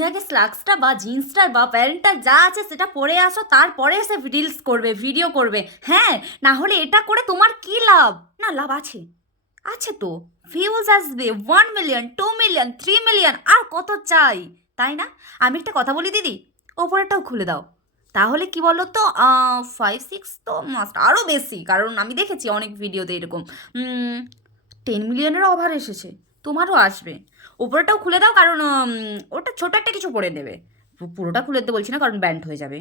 তুমি আগে স্লাক্সটা বা জিন্সটা বা প্যান্টটা যা আছে সেটা পরে আসো, তারপরে এসে রিলস করবে, ভিডিও করবে। হ্যাঁ, না হলে এটা করে তোমার কি লাভ? না, লাভ আছে, আছে তো। ভিউজ আসবে 1 মিলিয়ন, 2 মিলিয়ন, 3 মিলিয়ন, আর কত চাই, তাই না? আমি একটা কথা বলি দিদি, ওপরেরটাও খুলে দাও। তাহলে কি বলো তো, 5-6 তো মাস্ট, আরও বেশি, কারণ আমি দেখেছি অনেক ভিডিওতে এরকম 10 মিলিয়নেরও ওভার এসেছে। তোমারও আসবে। ওপরেরটাও খুলে দাও, কারণ ওটা ছোট একটা কিছু পরে নেবে। পুরোটা খুলে দিতে বলছি না, কারণ ব্যান্ড হয়ে যাবে।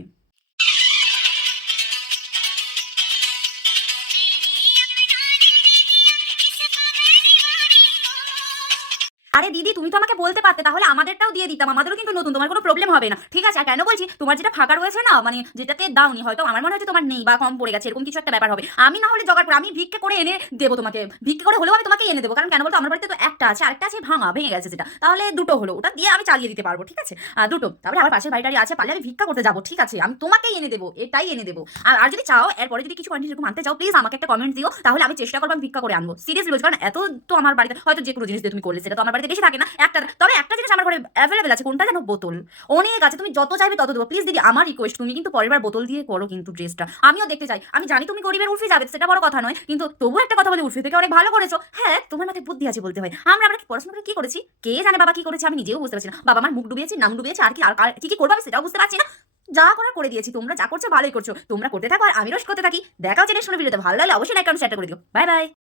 আরে দিদি, তুমি তো আমাকে বলতে পারতে, তাহলে আমাদেরটাও দিয়ে দিতাম, আমাদেরও কিন্তু নতুন, তোমার কোনো প্রবলেম হবে না, ঠিক আছে? আর কেন বলছি, তোমার যেটা ফাঁকা রয়েছে না, মানে যেটাতে দাওনি, হয়তো আমার মনে হচ্ছে তোমার নেই বা কম পড়ে গেছে, এরকম কিছু একটা ব্যাপার হবে। আমি না হলে জোগাড় করে, আমি ভিক্ষে করে এনে দেবো তোমাকে, ভিক্ষে করে হলেও আমি তোমাকে এনে দেবো। কারণ কেন বলতো, আমার বাড়িতে তো একটা আছে, আরেকটা আছে ভাঙা, ভেঙে গেছে যেটা, তাহলে দুটো হলো, ওটা দিয়ে আমি চালিয়ে দিতে পারবো, ঠিক আছে? দুটো। তারপরে আমার পাশের বাড়িটারি আছে, পারলে আমি ভিক্ষা করতে যাবো, ঠিক আছে? আমি তোমাকেই এনে দেবো, এটাই এনে দেবো। আর যদি চাও, এরপরে যদি কিছু কন্টিনিউ আনতে চাও, প্লিজ আমাকে একটা কমেন্ট দিও, তাহলে আমি চেষ্টা করবো আমি ভিক্ষা করে আনবো। সিরিয়াসলি বলছি, কারণ এত তো আমার বাড়িতে হয়তো যে কোনো জিনিস দিয়ে তুমি করলে, সেটা তো আমার বাড়িতে বেশি থাকে না, একটা। তবে একটা জিনিস আমার ঘরে অ্যাভেলেবেল আছে, কোনটা যেন, বোতল। অনেক আছে, তুমি যত চাইবে তত দেবো। প্লিজ দিদি, আমার রিকোয়েস্ট, তুমি কিন্তু পরের বার বোতল দিয়ে করো কিন্তু ড্রেসটা, আমিও দেখতে চাই। আমি জানি তুমি গরিবের উর্ফি যাবে, সেটা বড় কথা নয়, কিন্তু তবু একটা কথা বলি, উর্ফি থেকে অনেক ভালো করেছো। হ্যাঁ, তোমার মাথায় বুদ্ধি আছে বলতে হয়। আমরা কি পড়াশোনা করে কি করেছি, কে জানে বাবা কি করেছে, আমি নিজেও বুঝতে পারছি না। বাবা আমার মুখ ডুবিয়েছি, নাম ডুবিয়েছে, আর কি কি করবো আমি সেটাও বুঝতে পারছি না। যা করার করে দিয়েছি, তোমরা যা করছো ভালোই করছো, তোমরা করতে থাকো আর আমি রোজ করতে থাকি। দেখা হচ্ছে নেক্সট ভিডিওতে, ভালো লাগলে অবশ্যই লাইক কমেন্ট শেয়ার করে দিও। Bye bye.